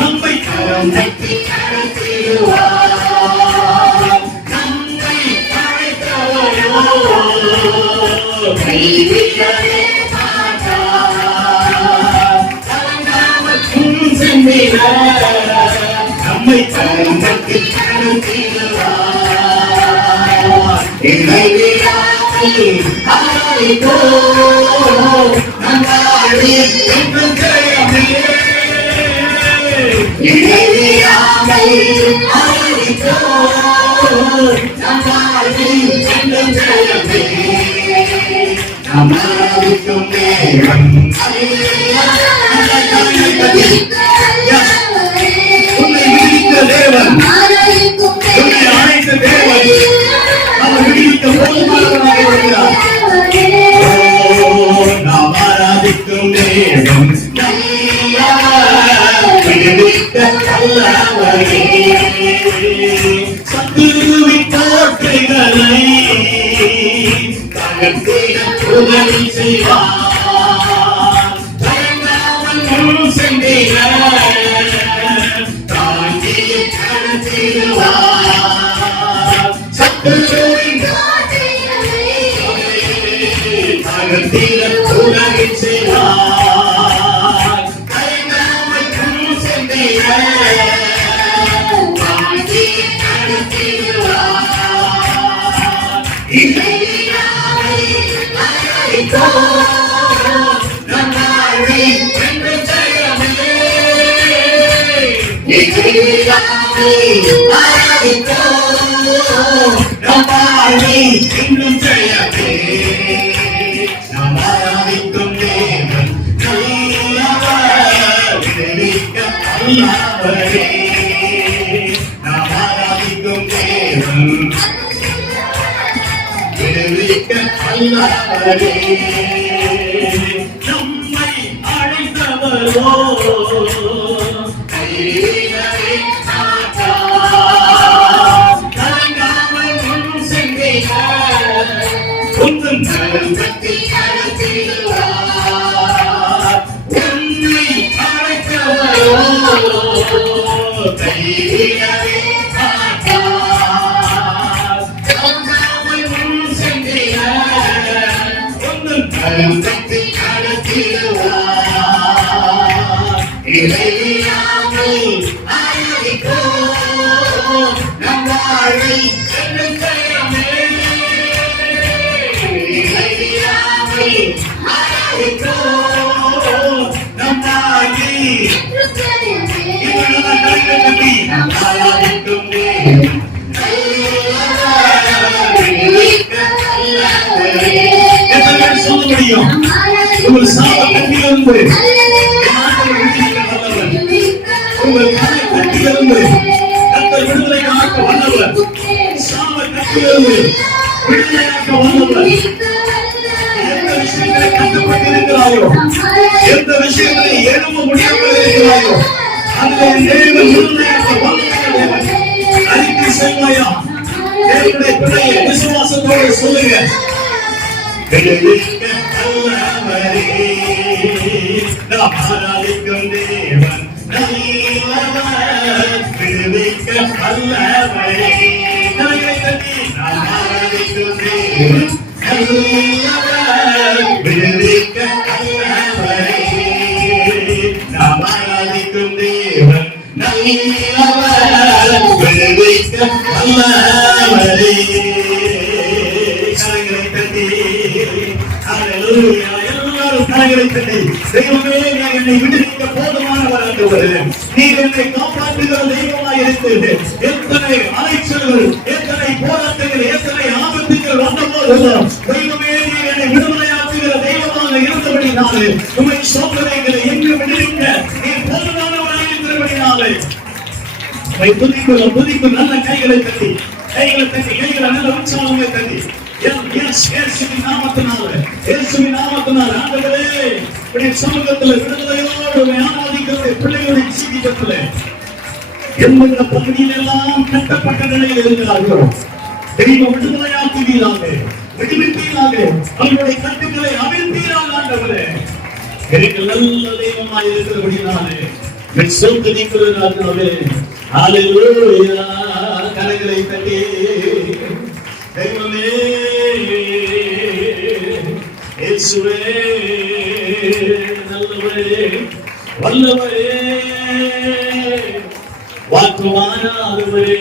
நம்மை கரம் தட்டி அழைத்திடுவார். நம்மை அழைத்தவரோ கைவிடவே மாட்டார். கலங்காமல் சென்றிடுவார். நம்மை கரம் தட்டி அழைத்திடுவார். இறைவிழாவை ஆராதிப்போ நம் வாழ்வில் என்றும் ஜெயமே. இறைவிழாவை ஆராதிப்போ நம் வாழ்வில் என்றும் ஜெயமே. நாம் ஆராதிக்கும் நேரம் உன்னை விடுவித்த தேவன், உன்னை அழைத்த தேவன், அவர் விடுவிக்க போதுமானவராக இருக்கிறார். நாம் ஆராதிக்கும் நேரம் விடுவிக்க வல்லவரே. சத்துருவின் கோட்டைகளை தகர்த்திட உதவி செய்வார். தயங்காமல் முன் சென்றீர தாங்கிய கடத்திடுவார். சத்துருவின் தகர்த்திட உதவி செய்வார். தயங்காமல் முன் சென்றீர தாங்கிய கடத்திடுவார். இறைவிழாவை ஆராதிப்போ நம் வாழ்வில் என்றும் ஜெயமே. இறைவிழாவை ஆராதிப்போ நம் வாழ்வில் என்றும் ஜெயமே. நாம் ஆராதிக்கும் தேவன் நல்லவர், விடுவிக்க வல்லவரே. நாம் ஆராதிக்கும் தேவன் விடுவிக்க வல்லவரே. நம்மை அழைத்தவரோ கைவிடவே மாட்டார். கலங்காமல் முன் சென்றீர். உந்தன் கரம் தட்டி அழைத்திடுவார். உன்னை அழைத்தவரோ கைவிடவே மாட்டார். கலங்காமல் முன் சென்றீர். உந்தன் கரம் தட்டி அழைத்திடுவார். இறைவிழாவை ஆராதிப்போ நம் வாழ்வில் என்றும் ஜெயமே. இறைவிழாவை ஆராதிப்போ நம் வாழ்வில் என்றும் ஜெயமே. நாம் ஆராதிக்கும் தேவன் சொல்ல முடியும். உங்கள் சாப கட்டிலிருந்து உங்கள் கலை கட்டிலிருந்து கர்த்தர் விடுதலையாக்க வல்லவர். சாப கட்டிலிருந்து விடுதலையாக்க வல்லவர். எந்த விஷயங்களை கட்டப்பட்டிருக்கிறாயோ, எந்த விஷயங்களை எழுத முடியாமல் இருக்கிறாயோ, அந்த தேவன் விடுதலையாக்க வல்லவர். அறிக்கை செய்வாயா? தேவனுடைய பிள்ளையை விசுவாசத்தோடு சொல்லுங்க. விடுவிக்க வல்லவரே. நாம் ஆராதிக்கும் தேவன் நல்லவர், விடுவிக்க வல்லவரே. கரங்களை தட்டி நாம் ஆராதிக்கும் தேவன் நல்லவர், விடுவிக்க வல்லவரே. நாம் ஆராதிக்கும் தேவன் நல்லவர், விடுவிக்க வல்லவரே. கரங்களை தட்டி ஹல்லேலூயா. எல்லாரும் கரங்களை தட்டி தெய்வமே நீர் என்னை விடுவிக்க போதுமானவர் ஆண்டவரே. நீர் என்னை காப்பாற்றுகிற தெய்வமாய் இருக்கிறீர். எத்தனை அலைச்சல்கள், எத்தனை போராட்டங்கள், எத்தனை ஆபத்துகள் வந்தபோது தெய்வமே நீர் என்னை விடுதலையாக்குகிற தெய்வமாக இருந்தபடினாலே உம்மை சோதனைகளை எங்கு விடுவிக்க நீர் போதுமானவராய் இருக்கிறபடினாலே உம்மை துதிக்கும் நல்ல கைகளை தட்டி கைகளை நல்ல உற்சாகங்களை தட்டி இயேசுவின் நாமத்தினால ஆண்டவரே உம்முடைய சமூகத்தில் விடுதலையோடு ஆராதிக்கிற பிள்ளைகளுடைய ஜீவிதத்தில் எந்தெந்த பகுதியில் எல்லாம் கட்டப்பட்ட நிலையில் இருக்கிறார்களோ தெய்வ விடுதலையாக்குவீராக, விடுவிப்பீராக, அவர்களுடைய கட்டுகளை அவிழ்ப்பீராக ஆண்டவரே. எனக்கு நல்ல தெய்வமாய் இருக்கிறபடினாலே சோதனைக்குள்ளாகவே ஹalleluya. கரங்களை தட்டி தெய்வமே இயேசுவே நல்லவரே வல்லவரே வாக்குமானாதவரே